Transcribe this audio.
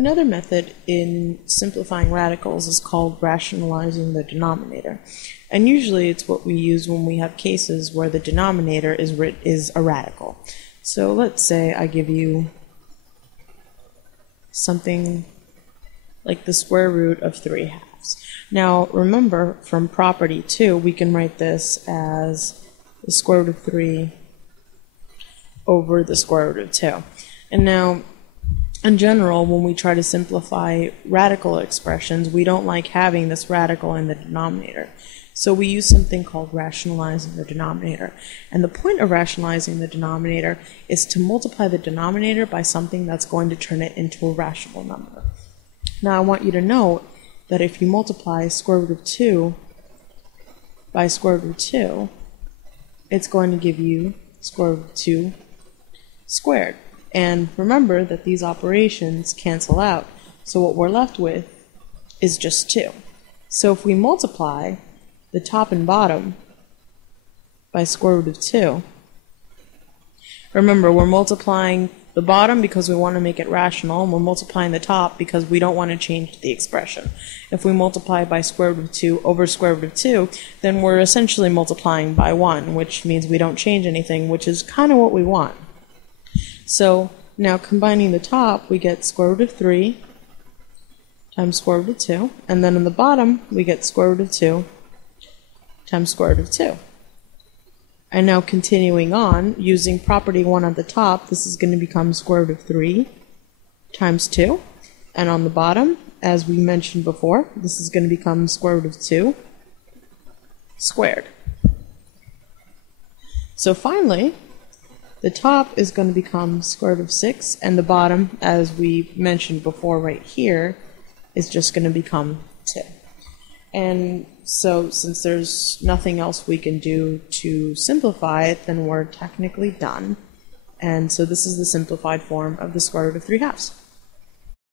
another method in simplifying radicals is called rationalizing the denominator. And usually it's what we use when we have cases where the denominator is a radical. So let's say I give you something like the square root of 3/2. Now remember, from property 2, we can write this as the square root of 3 over the square root of 2. And now, in general, when we try to simplify radical expressions, we don't like having this radical in the denominator. So we use something called rationalizing the denominator. And the point of rationalizing the denominator is to multiply the denominator by something that's going to turn it into a rational number. Now I want you to note that if you multiply square root of 2 by square root of 2, it's going to give you square root of 2 squared. And remember that these operations cancel out, so what we're left with is just 2. So if we multiply the top and bottom by square root of 2, remember we're multiplying the bottom because we want to make it rational, and we're multiplying the top because we don't want to change the expression. If we multiply by square root of 2 over square root of 2, then we're essentially multiplying by 1, which means we don't change anything, which is kind of what we want. So now combining the top, we get square root of 3 times square root of 2, and then in the bottom, we get square root of 2 times square root of 2. And now continuing on, using property 1 at the top, this is going to become square root of 3 times 2. And on the bottom, as we mentioned before, this is going to become square root of 2 squared. So finally, the top is going to become square root of 6, and the bottom, as we mentioned before right here, is just going to become 2. And so since there's nothing else we can do to simplify it, then we're technically done. And so this is the simplified form of the square root of 3/2.